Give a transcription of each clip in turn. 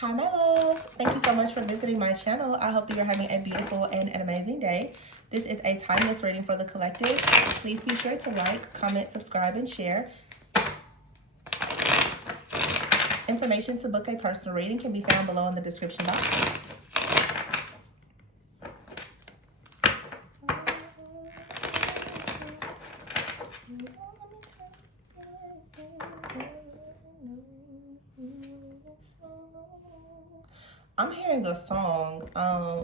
Hi, my loves. Thank you so much for visiting my channel. I hope that you're having a beautiful and an amazing day. This is a timeless reading for the collective. Please be sure to like, comment, subscribe, and share. Information to book a personal reading can be found below in the description box. I'm hearing a song.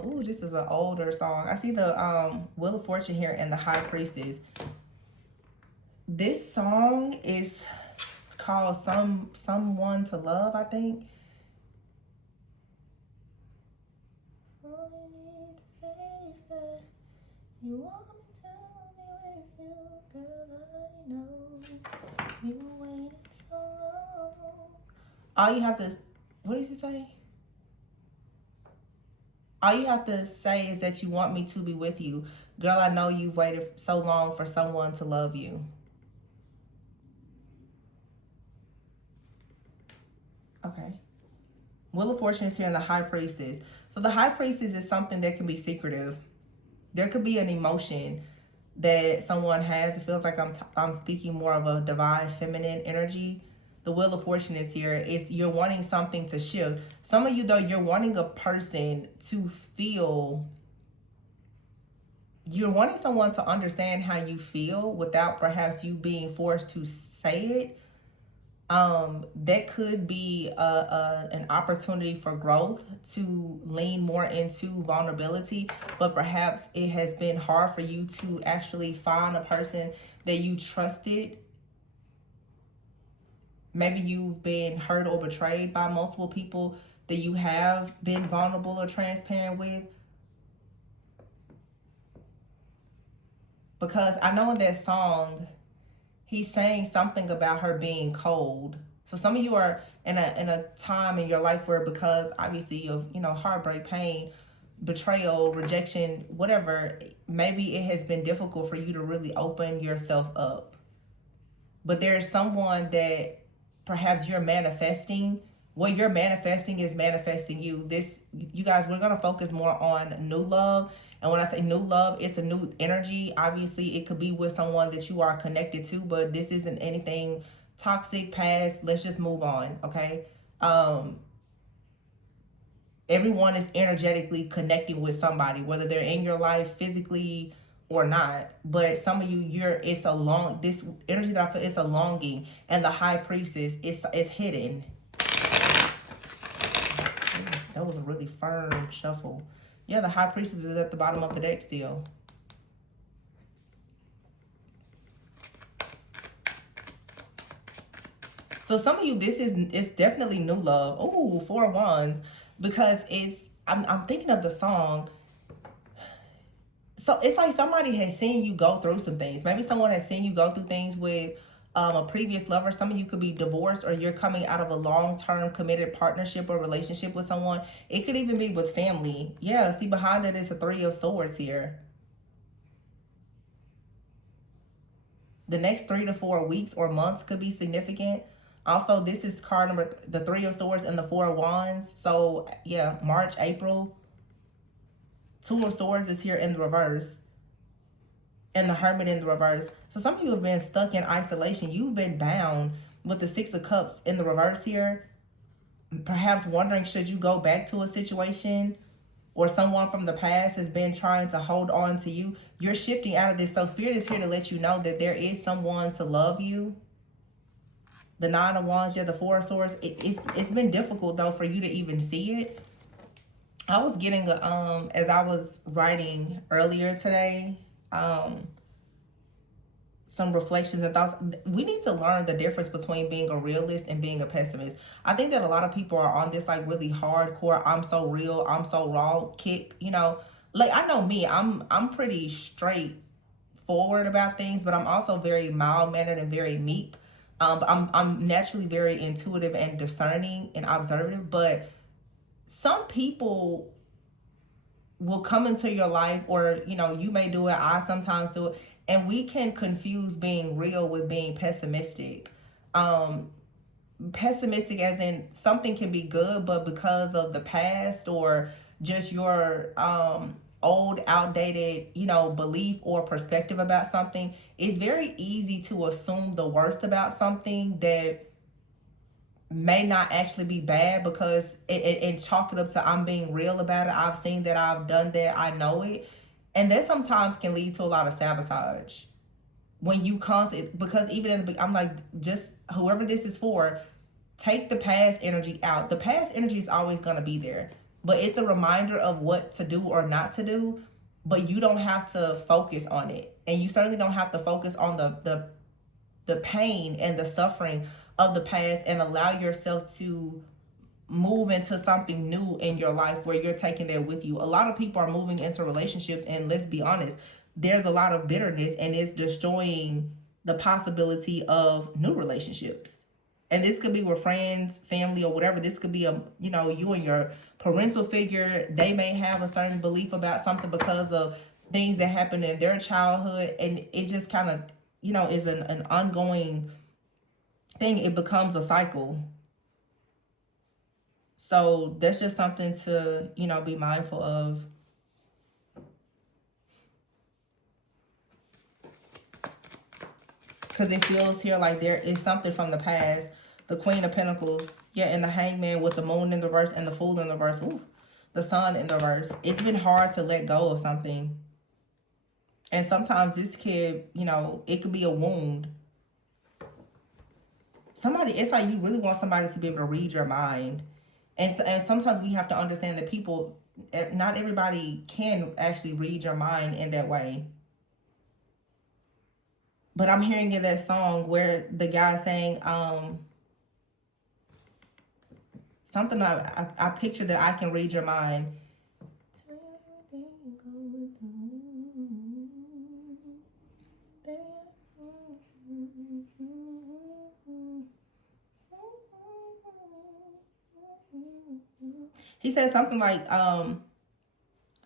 Ooh, this is an older song. I see the Wheel of Fortune here and the High Priestess. This song is called Someone to Love, I think. All you need to say is that you want me to be with you, girl. I know you waited so long. All you have to, what does he say? All you have to say is that you want me to be with you. Girl, I know you've waited so long for someone to love you. Okay. Wheel of Fortune is here in the High Priestess. So the High Priestess is something that can be secretive. There could be an emotion that someone has. It feels like I'm speaking more of a divine feminine energy. The Wheel of Fortune is here. It's you're wanting something to shift. Some of you, though, you're wanting a person to feel. You're wanting someone to understand how you feel without perhaps you being forced to say it. That could be an opportunity for growth to lean more into vulnerability, but perhaps it has been hard for you to actually find a person that you trusted. Maybe you've been hurt or betrayed by multiple people that you have been vulnerable or transparent with. Because I know in that song, he's saying something about her being cold. So some of you are in a time in your life where, because obviously of, heartbreak, pain, betrayal, rejection, whatever, maybe it has been difficult for you to really open yourself up. But there's someone that perhaps you're manifesting. What you're manifesting is manifesting you. You guys, we're going to focus more on new love. And when I say new love, it's a new energy. Obviously, it could be with someone that you are connected to, but this isn't anything toxic, past. Let's just move on, okay? Everyone is energetically connecting with somebody, whether they're in your life physically or not. But some of you, this energy that I feel, it's a longing. And the High Priestess is hidden. That was a really firm shuffle. Yeah, the High Priestess is at the bottom of the deck still. So some of you, it's definitely new love. Ooh, 4 of Wands. Because I'm thinking of the song. So it's like somebody has seen you go through some things. Maybe someone has seen you go through things with a previous lover. Some of you could be divorced, or you're coming out of a long-term committed partnership or relationship with someone. It could even be with family. Yeah, see, behind it is a 3 of Swords here. The next 3 to 4 weeks or months could be significant. Also, this is card number, the 3 of Swords and the 4 of Wands. So, yeah, March, April. 2 of Swords is here in the reverse. And the Hermit in the reverse. So some of you have been stuck in isolation. You've been bound with the 6 of Cups in the reverse here. Perhaps wondering, should you go back to a situation, or someone from the past has been trying to hold on to you. You're shifting out of this. So Spirit is here to let you know that there is someone to love you. The 9 of Wands, yeah, the 4 of Swords. It's been difficult, though, for you to even see it. I was getting, as I was writing earlier today, some reflections and thoughts. We need to learn the difference between being a realist and being a pessimist. I think that a lot of people are on this like really hardcore, I'm so real, I'm so raw kick, Like, I know me, I'm pretty straightforward about things, but I'm also very mild-mannered and very meek. But I'm naturally very intuitive and discerning and observative, but some people will come into your life, or you may do it, I sometimes do it, and we can confuse being real with being pessimistic. pessimistic as in something can be good, but because of the past or just your old outdated, you know, belief or perspective about something, it's very easy to assume the worst about something that may not actually be bad, because it chalk it up to I'm being real about it. I've seen that, I've done that, I know it. And that sometimes can lead to a lot of sabotage when you constantly, because even in the, I'm like, just whoever this is for, take the past energy out. The past energy is always going to be there, but it's a reminder of what to do or not to do. But you don't have to focus on it, and you certainly don't have to focus on the pain and the suffering of the past, and allow yourself to move into something new in your life where you're taking that with you. A lot of people are moving into relationships, and let's be honest, there's a lot of bitterness, and it's destroying the possibility of new relationships. And this could be with friends, family, or whatever. This could be you know, you and your parental figure. They may have a certain belief about something because of things that happened in their childhood, and it just kind of, you know, is an ongoing thing. It becomes a cycle. So that's just something to, you know, be mindful of. Because it feels here like there is something from the past. The Queen of Pentacles, yeah, and the Hangman with the Moon in the reverse and the Fool in the reverse. Ooh, the Sun in the reverse. It's been hard to let go of something. And sometimes this could, you know, it could be a wound. Somebody, it's like you really want somebody to be able to read your mind. And sometimes we have to understand that people, not everybody can actually read your mind in that way. But I'm hearing in that song where the guy saying, something I picture that I can read your mind. He said something like,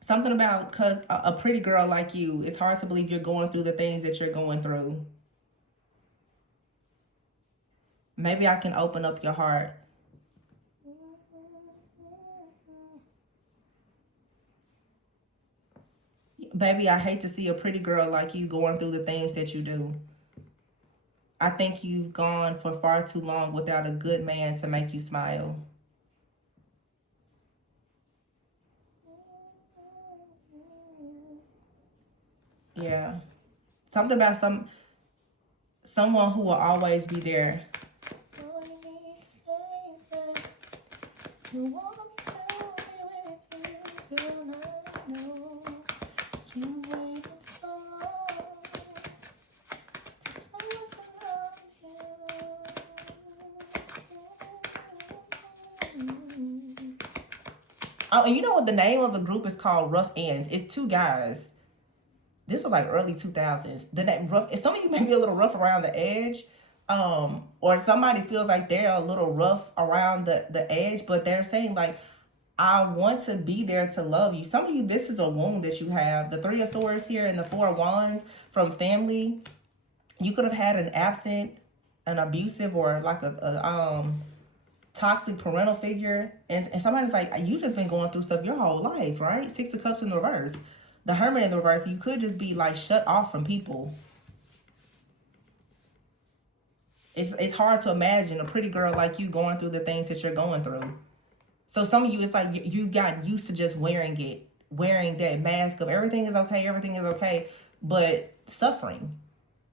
something about, because a pretty girl like you, it's hard to believe you're going through the things that you're going through. Maybe I can open up your heart. Baby, I hate to see a pretty girl like you going through the things that you do. I think you've gone for far too long without a good man to make you smile. Yeah. Something about someone who will always be there. All you need to say is that you want me to be with you, girl, I know you waited so long for someone to love you. Oh, and you know what the name of the group is called? Rough Ends. It's two guys. This was like early 2000s. The name rough. Some of you may be a little rough around the edge, or somebody feels like they're a little rough around the edge, but they're saying like, I want to be there to love you. Some of you, this is a wound that you have. The Three of Swords here and the Four of Wands from family. You could have had an absent, an abusive, or like a toxic parental figure, and somebody's like, you just been going through stuff your whole life, right? Six of Cups in the reverse. The Hermit in the reverse, you could just be like shut off from people. It's hard to imagine a pretty girl like you going through the things that you're going through. So some of you, it's like you got used to just wearing that mask of everything is okay, but suffering.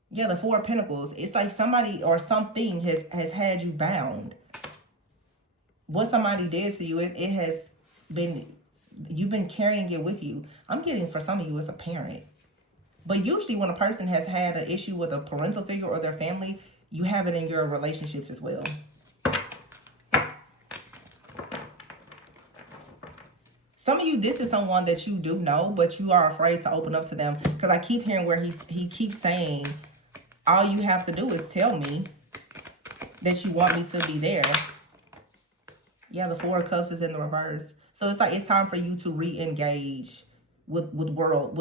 Yeah, the Four of Pentacles. It's like somebody or something has had you bound. What somebody did to you, it has been, you've been carrying it with you. I'm getting for some of you, it's a parent. But usually when a person has had an issue with a parental figure or their family, you have it in your relationships as well. Some of you, this is someone that you do know, but you are afraid to open up to them. Because I keep hearing where he keeps saying, all you have to do is tell me that you want me to be there. Yeah, the Four of Cups is in the reverse. So it's like it's time for you to re-engage. with the world,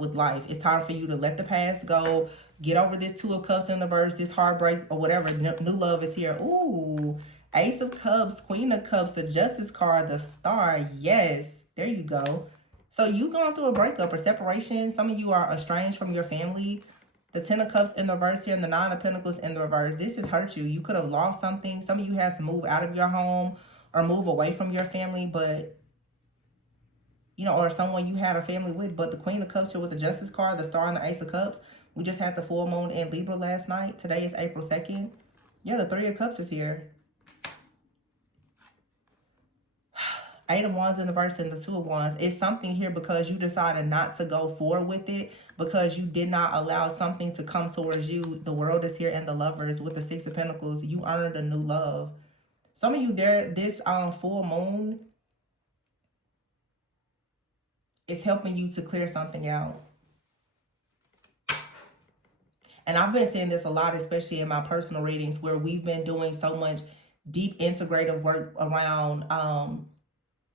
with life. It's time for you to let the past go. Get over this Two of Cups in the verse, this heartbreak or whatever. New love is here. Ooh, Ace of Cups, Queen of Cups, the Justice card, the Star. Yes, there you go. So you going through a breakup or separation. Some of you are estranged from your family. The Ten of Cups in the reverse here and the Nine of Pentacles in the reverse. This has hurt you. You could have lost something. Some of you had to move out of your home or move away from your family, but you know, or someone you had a family with. But the Queen of Cups here with the Justice card, the Star and the Ace of Cups. We just had the full moon in Libra last night. Today is April 2nd. Yeah, the Three of Cups is here. Eight of Wands in the verse and the Two of Wands. It's something here because you decided not to go forward with it, because you did not allow something to come towards you. The World is here and the Lovers with the Six of Pentacles. You earned a new love. Some of you there, this full moon is helping you to clear something out. And I've been saying this a lot, especially in my personal readings, where we've been doing so much deep integrative work around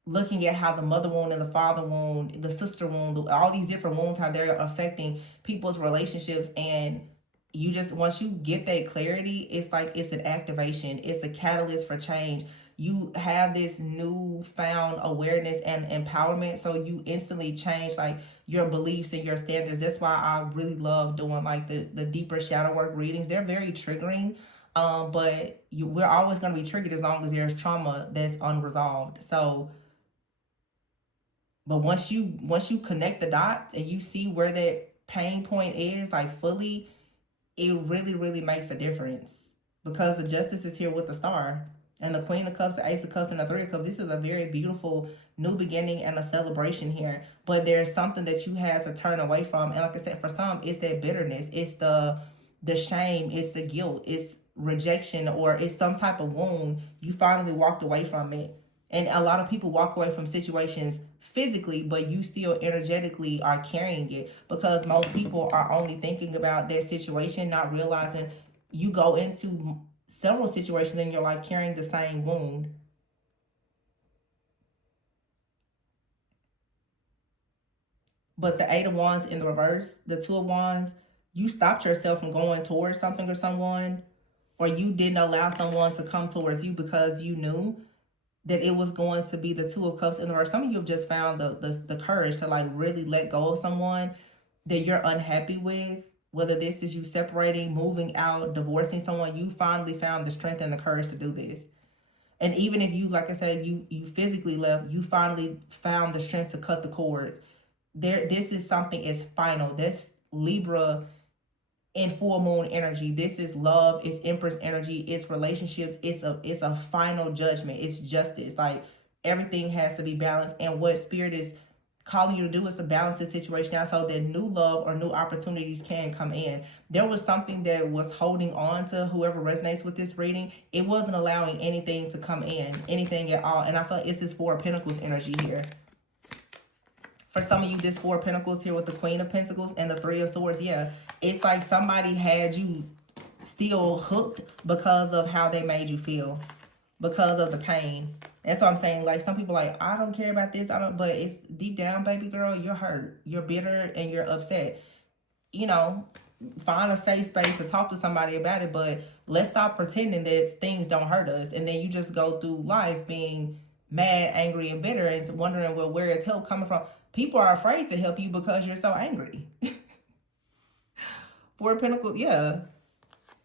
looking at how the mother wound and the father wound, the sister wound, all these different wounds, how they're affecting people's relationships. And you just, once you get that clarity, it's like it's an activation. It's a catalyst for change. You have this newfound awareness and empowerment, so you instantly change like your beliefs and your standards. That's why I really love doing like the deeper shadow work readings. They're very triggering, but we're always going to be triggered as long as there's trauma that's unresolved. So but once you connect the dots and you see where that pain point is, like fully, it really, really makes a difference. Because the Justice is here with the Star. And the Queen of Cups, the Ace of Cups, and the Three of Cups. This is a very beautiful new beginning and a celebration here. But there's something that you had to turn away from. And like I said, for some, it's that bitterness. It's the shame. It's the guilt. It's rejection, or it's some type of wound. You finally walked away from it. And a lot of people walk away from situations physically, but you still energetically are carrying it, because most people are only thinking about their situation, not realizing you go into several situations in your life carrying the same wound. But the Eight of Wands in the reverse, the Two of Wands, you stopped yourself from going towards something or someone, or you didn't allow someone to come towards you because you knew that it was going to be the Two of Cups in the reverse. Some of you have just found the courage to like really let go of someone that you're unhappy with. Whether this is you separating, moving out, divorcing someone, you finally found the strength and the courage to do this. And even if you, like I said, you physically left, you finally found the strength to cut the cords. This is something is final. This Libra in full moon energy. This is love, it's Empress energy, it's relationships, it's a final judgment, it's justice. Like everything has to be balanced, and what Spirit is calling you to do is to balance the situation out so that new love or new opportunities can come in. There was something that was holding on to whoever resonates with this reading. It wasn't allowing anything to come in, anything at all. And I feel like it's this Four of Pentacles energy here. For some of you, this Four of Pentacles here with the Queen of Pentacles and the Three of Swords. Yeah, it's like somebody had you still hooked because of how they made you feel, because of the pain. That's what I'm saying. Like some people like, I don't care about this. But it's deep down, baby girl, you're hurt. You're bitter and you're upset. You know, find a safe space to talk to somebody about it. But let's stop pretending that things don't hurt us. And then you just go through life being mad, angry, and bitter and wondering, well, where is help coming from? People are afraid to help you because you're so angry. Four of Pentacles, yeah.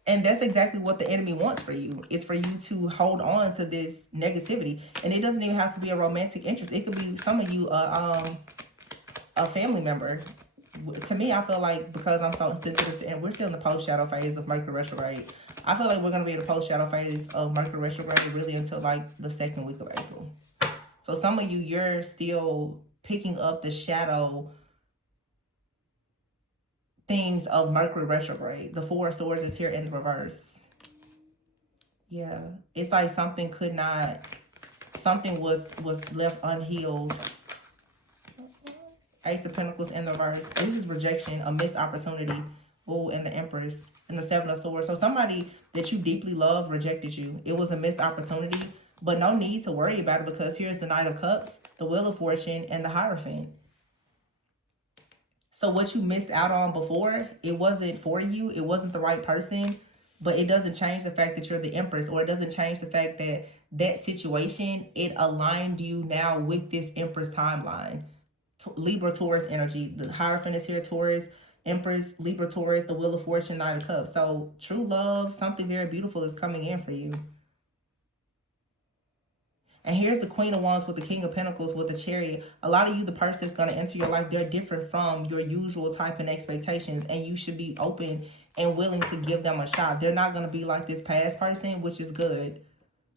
And that's exactly what the enemy wants for you. It's for you to hold on to this negativity. And it doesn't even have to be a romantic interest. It could be some of you a family member. To me, I feel like because I'm so sensitive, and we're still in the post-shadow phase of Mercury retrograde, I feel like we're going to be in the post-shadow phase of Mercury retrograde really until like the second week of April. So some of you, you're still picking up the shadow things of Mercury retrograde. The Four of Swords is here in the reverse. Yeah, it's like something was left unhealed. Ace of Pentacles in the reverse. This is rejection, a missed opportunity. Oh, and the Empress and the Seven of Swords. So somebody that you deeply love rejected you. It was a missed opportunity, but no need to worry about it, because here's the Knight of Cups, the Wheel of Fortune, and the Hierophant. So what you missed out on before, it wasn't for you, it wasn't the right person, but it doesn't change the fact that you're the Empress, or it doesn't change the fact that that situation, it aligned you now with this Empress timeline. Libra, Taurus energy. The Hierophant is here, Taurus, Empress, Libra, Taurus, the Wheel of Fortune, Knight of Cups. So true love, something very beautiful is coming in for you. And here's the Queen of Wands with the King of Pentacles with the Chariot. A lot of you, the person that's going to enter your life, they're different from your usual type and expectations. And you should be open and willing to give them a shot. They're not going to be like this past person, which is good.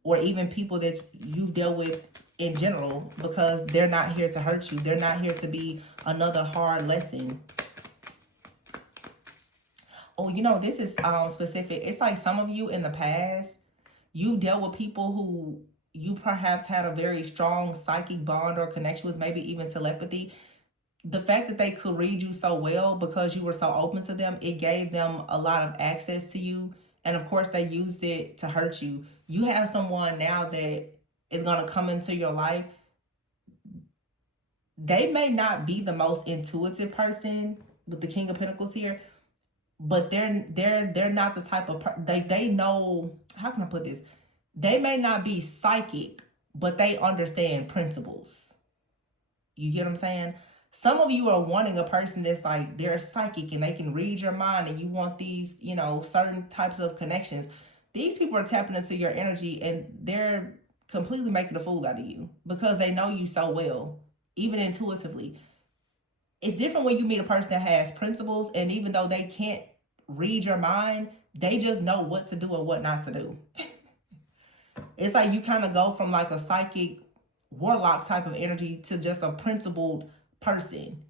Or even people that you've dealt with in general, because they're not here to hurt you. They're not here to be another hard lesson. Oh, you know, this is specific. It's like some of you in the past, you've dealt with people who you perhaps had a very strong psychic bond or connection with, maybe even telepathy. The fact that they could read you so well because you were so open to them, it gave them a lot of access to you. And of course, they used it to hurt you. You have someone now that is going to come into your life. They may not be the most intuitive person with the King of Pentacles here, but they're not the type of they know, how can I put this? They may not be psychic, but they understand principles. You get what I'm saying? Some of you are wanting a person that's like, they're psychic and they can read your mind, and you want these, you know, certain types of connections. These people are tapping into your energy and they're completely making a fool out of you because they know you so well, even intuitively. It's different when you meet a person that has principles, and even though they can't read your mind, they just know what to do and what not to do. It's like you kind of go from like a psychic warlock type of energy to just a principled person.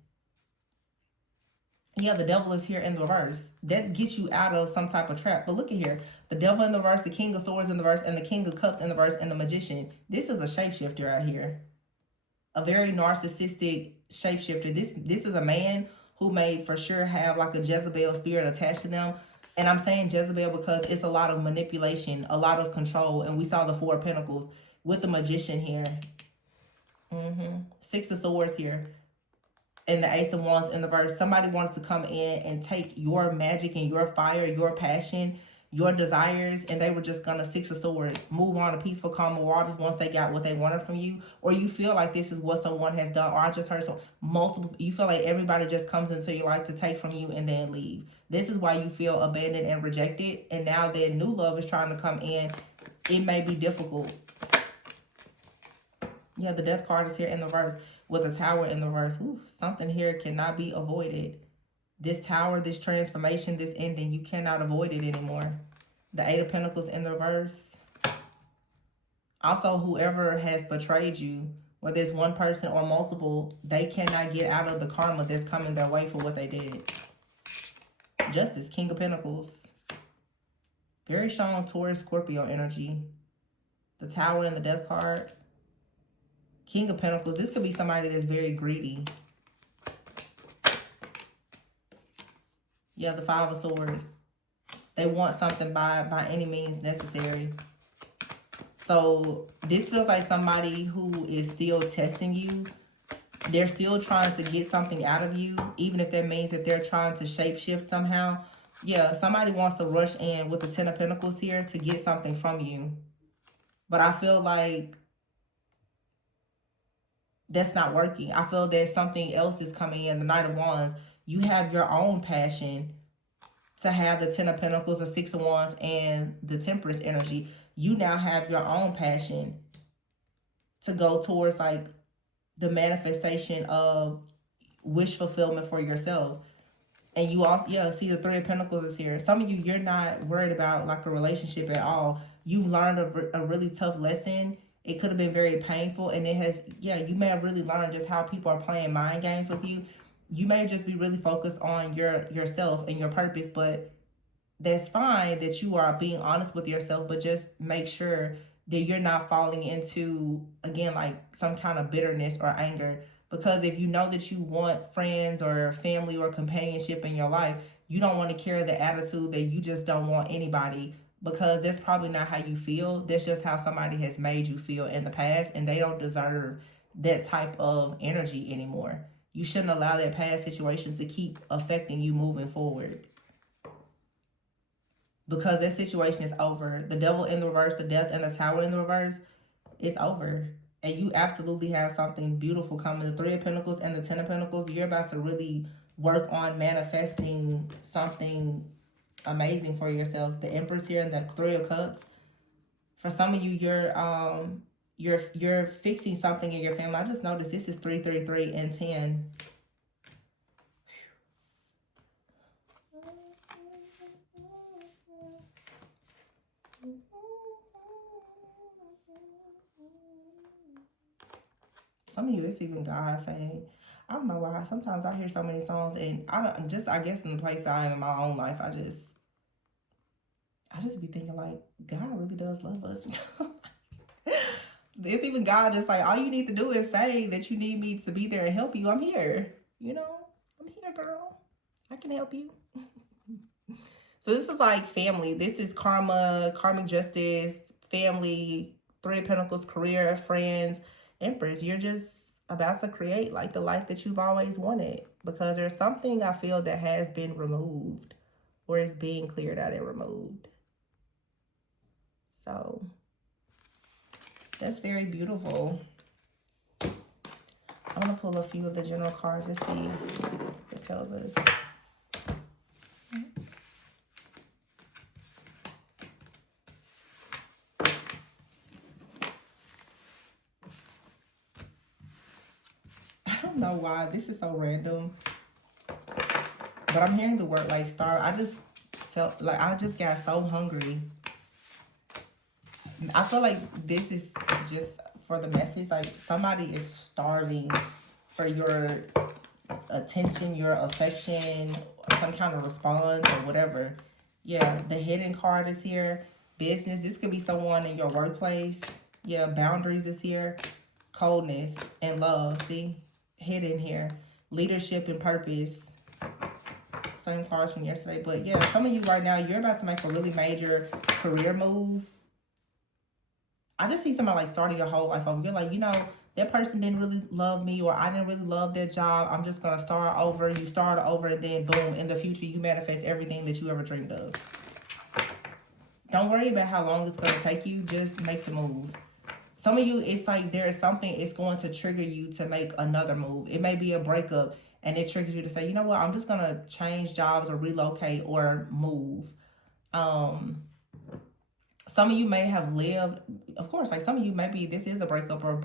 Yeah, the Devil is here in the reverse. That gets you out of some type of trap. But look at here. The Devil in the reverse, the King of Swords in the reverse, and the King of Cups in the reverse, and the Magician. This is a shapeshifter out here. A very narcissistic shapeshifter. This is a man who may for sure have like a Jezebel spirit attached to them. And I'm saying Jezebel because it's a lot of manipulation, a lot of control. And we saw the Four of Pentacles with the Magician here. Six of Swords here. And the Ace of Wands in the verse. Somebody wanted to come in and take your magic and your fire, your passion, your desires, and they were just gonna Six of Swords, move on to peaceful, calm waters once they got what they wanted from you. Or you feel like this is what someone has done, or I just heard multiple, you feel like everybody just comes into your life to take from you and then leave. This is why you feel abandoned and rejected, and now that new love is trying to come in, it may be difficult. Yeah, the Death card is here in the reverse with a Tower in the reverse. Ooh, something here cannot be avoided. This Tower, this transformation, this ending, you cannot avoid it anymore. The Eight of Pentacles in the reverse. Also, whoever has betrayed you, whether it's one person or multiple, they cannot get out of the karma that's coming their way for what they did. Justice, King of Pentacles. Very strong Taurus, Scorpio energy. The Tower and the Death card. King of Pentacles. This could be somebody that's very greedy. Yeah, the Five of Swords. They want something by any means necessary. So this feels like somebody who is still testing you. They're still trying to get something out of you, even if that means that they're trying to shapeshift somehow. Yeah, somebody wants to rush in with the Ten of Pentacles here to get something from you. But I feel like that's not working. I feel that something else is coming in. The Knight of Wands. You have your own passion to have the Ten of Pentacles, the Six of Wands, and the Temperance energy. You now have your own passion to go towards like the manifestation of wish fulfillment for yourself. And you also, yeah, see the Three of Pentacles is here. Some of you, you're not worried about like a relationship at all. You've learned a really tough lesson. It could have been very painful, and it has, yeah, you may have really learned just how people are playing mind games with you. You may just be really focused on yourself and your purpose, but that's fine that you are being honest with yourself, but just make sure that you're not falling into, again, like some kind of bitterness or anger. Because if you know that you want friends or family or companionship in your life, you don't want to carry the attitude that you just don't want anybody, because that's probably not how you feel. That's just how somebody has made you feel in the past, and they don't deserve that type of energy anymore. You shouldn't allow that past situation to keep affecting you moving forward. Because that situation is over. The devil in the reverse, the death and the tower in the reverse, it's over. And you absolutely have something beautiful coming. The Three of Pentacles and the Ten of Pentacles, you're about to really work on manifesting something amazing for yourself. The Empress here and the Three of Cups. For some of you, you're fixing something in your family. I just noticed this is 333 and 10. Some of you, it's even God saying, I don't know why. Sometimes I hear so many songs, and I guess in the place I am in my own life, I just be thinking like, God really does love us. It's even God just like, all you need to do is say that you need me to be there and help you. I'm here. You know, I'm here, girl. I can help you. So this is like family. This is karma, karmic justice, family, Three of Pentacles, career, friends, Empress. You're just about to create like the life that you've always wanted, because there's something I feel that has been removed or is being cleared out and removed. So that's very beautiful. I'm going to pull a few of the general cards and see what it tells us. I don't know why. This is so random. But I'm hearing the word like starve. I just felt like I just got so hungry. I feel like this is just for the message. Like somebody is starving for your attention, your affection, some kind of response or whatever. Yeah, the hidden card is here. Business. This could be someone in your workplace. Yeah, boundaries is here. Coldness and love. See? Hidden here. Leadership and purpose. Same cards from yesterday. But yeah, some of you right now, you're about to make a really major career move. I just see somebody like starting your whole life over. You're like, you know, that person didn't really love me, or I didn't really love that job. I'm just going to start over. You start over, and then boom, in the future, you manifest everything that you ever dreamed of. Don't worry about how long it's going to take you. Just make the move. Some of you, it's like there is something, it's going to trigger you to make another move. It may be a breakup, and it triggers you to say, you know what, I'm just going to change jobs or relocate or move. Some of you may have lived, of course, like some of you, maybe this is a breakup or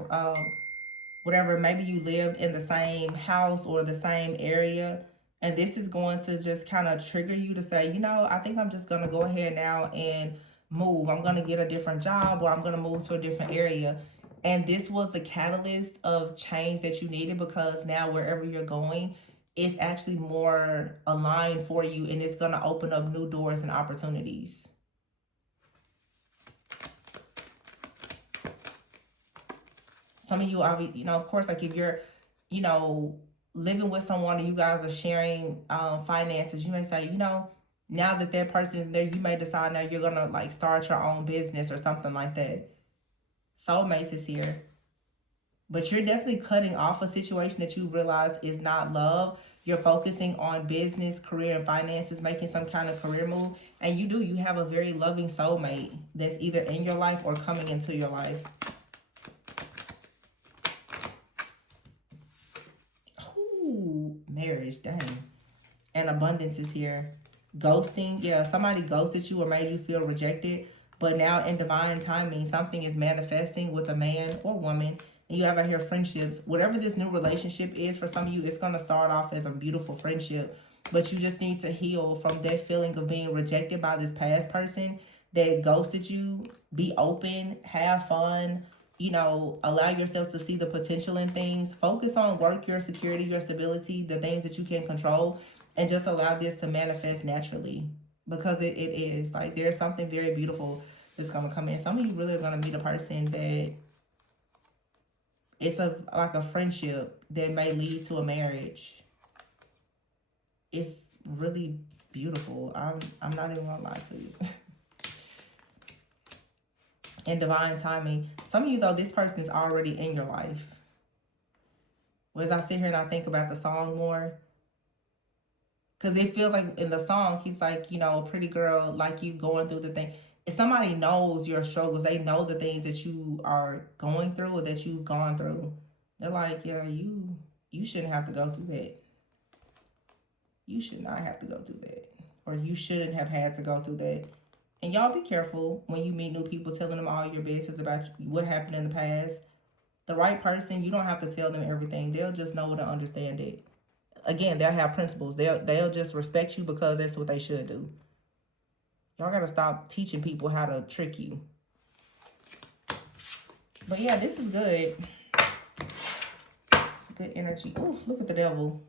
whatever. Maybe you lived in the same house or the same area, and this is going to just kind of trigger you to say, you know, I think I'm just going to go ahead now and move. I'm going to get a different job, or I'm going to move to a different area. And this was the catalyst of change that you needed, because now wherever you're going, it's actually more aligned for you, and it's going to open up new doors and opportunities. Some of you, you know, of course, like if you're, you know, living with someone and you guys are sharing finances, you may say, you know, now that that person is there, you may decide now you're going to like start your own business or something like that. Soulmates is here. But you're definitely cutting off a situation that you realize is not love. You're focusing on business, career, and finances, making some kind of career move. And you have a very loving soulmate that's either in your life or coming into your life. Marriage, dang. And abundance is here. Ghosting, yeah, somebody ghosted you or made you feel rejected, but now in divine timing, something is manifesting with a man or woman, and you have out here friendships. Whatever this new relationship is, for some of you, it's going to start off as a beautiful friendship, but you just need to heal from that feeling of being rejected by this past person that ghosted you. Be open, have fun, you know, allow yourself to see the potential in things. Focus on work, your security, your stability, the things that you can control, and just allow this to manifest naturally, because it is. Like, there's something very beautiful that's going to come in. Some of you really are going to meet a person that it's like a friendship that may lead to a marriage. It's really beautiful. I'm not even going to lie to you. In divine timing. Some of you, though, this person is already in your life. Whereas I sit here and I think about the song more, because it feels like in the song, he's like, you know, a pretty girl like you going through the thing. If somebody knows your struggles, they know the things that you are going through or that you've gone through. They're like, yeah, you shouldn't have to go through that. You should not have to go through that. Or you shouldn't have had to go through that. And y'all be careful when you meet new people telling them all your business about what happened in the past. The right person, you don't have to tell them everything. They'll just know to understand it. Again, they'll have principles. They'll just respect you because that's what they should do. Y'all gotta stop teaching people how to trick you. But yeah, this is good. It's good energy. Oh, look at the devil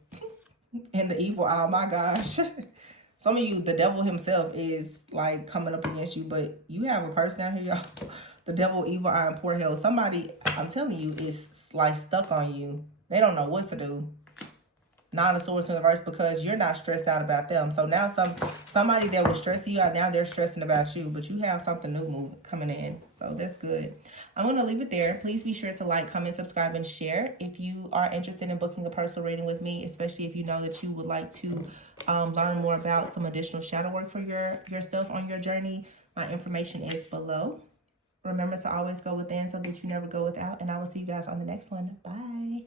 and the evil eye. Oh my gosh. Some of you, the devil himself is like coming up against you, but you have a person out here, y'all. The devil, evil eye, and poor health. Somebody, I'm telling you, is like stuck on you. They don't know what to do. Nine of Swords in reverse because you're not stressed out about them. So now somebody that was stressing you out, now they're stressing about you, but you have something new coming in. So that's good. I'm going to leave it there. Please be sure to like, comment, subscribe, and share if you are interested in booking a personal reading with me, especially if you know that you would like to learn more about some additional shadow work for yourself on your journey. My information is below. Remember to always go within so that you never go without, and I will see you guys on the next one. Bye.